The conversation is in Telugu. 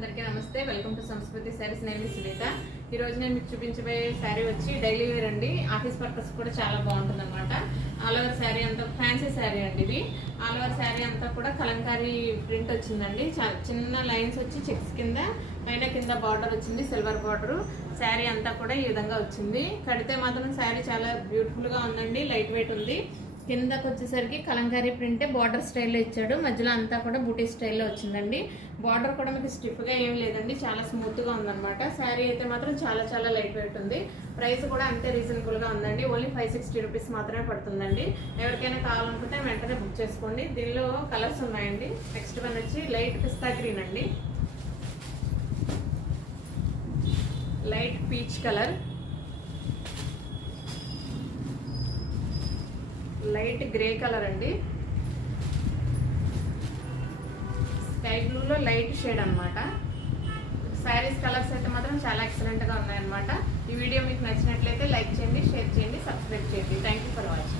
అందరికీ నమస్తే. వెల్కమ్ టు సంస్కృతి శారీస్. నేను సునీత. ఈ రోజు నేను మీకు చూపించబోయే శారీ వచ్చి డైలీ వేర్ అండి. ఆఫీస్ పర్పస్ కూడా చాలా బాగుంటుంది అనమాట. ఆల్ ఓవర్ శారీ అంతా ఫ్యాన్సీ శారీ అండి. ఇది ఆల్ ఓవర్ శారీ అంతా కూడా కలంకారీ ప్రింట్ వచ్చిందండి. చిన్న లైన్స్ వచ్చి చెక్స్ కింద పైన కింద బార్డర్ వచ్చింది, సిల్వర్ బార్డర్. శారీ అంతా కూడా ఈ విధంగా వచ్చింది. కడితే మాత్రం శారీ చాలా బ్యూటిఫుల్ గా ఉందండి. లైట్ వెయిట్ ఉంది. కిందకు వచ్చేసరికి కలంకారీ ప్రింటే బార్డర్ స్టైల్లో ఇచ్చాడు. మధ్యలో అంతా కూడా బూటీ స్టైల్లో వచ్చిందండి. బార్డర్ కూడా మీకు స్టిఫ్గా ఏం లేదండి, చాలా స్మూత్గా ఉందన్నమాట. శారీ అయితే మాత్రం చాలా చాలా లైట్ వెయిట్ ఉంది. ప్రైస్ కూడా అంతే రీజనబుల్గా ఉందండి. ఓన్లీ 560 రూపీస్ మాత్రమే పడుతుందండి. ఎవరికైనా కావాలనుకుంటే వెంటనే బుక్ చేసుకోండి. దీనిలో కలర్స్ ఉన్నాయండి. నెక్స్ట్ వన్ వచ్చి లైట్ పిస్తా గ్రీన్ అండి, light peach colour, light grey colour అండి, స్కై బ్లూలో లైట్ షేడ్ అనమాట. శారీస్ కలర్స్ అయితే మాత్రం చాలా ఎక్సలెంట్గా ఉన్నాయన్నమాట. ఈ వీడియో మీకు నచ్చినట్లయితే లైక్ చేయండి, షేర్ చేయండి, సబ్స్క్రైబ్ చేయండి. Thank you for watching.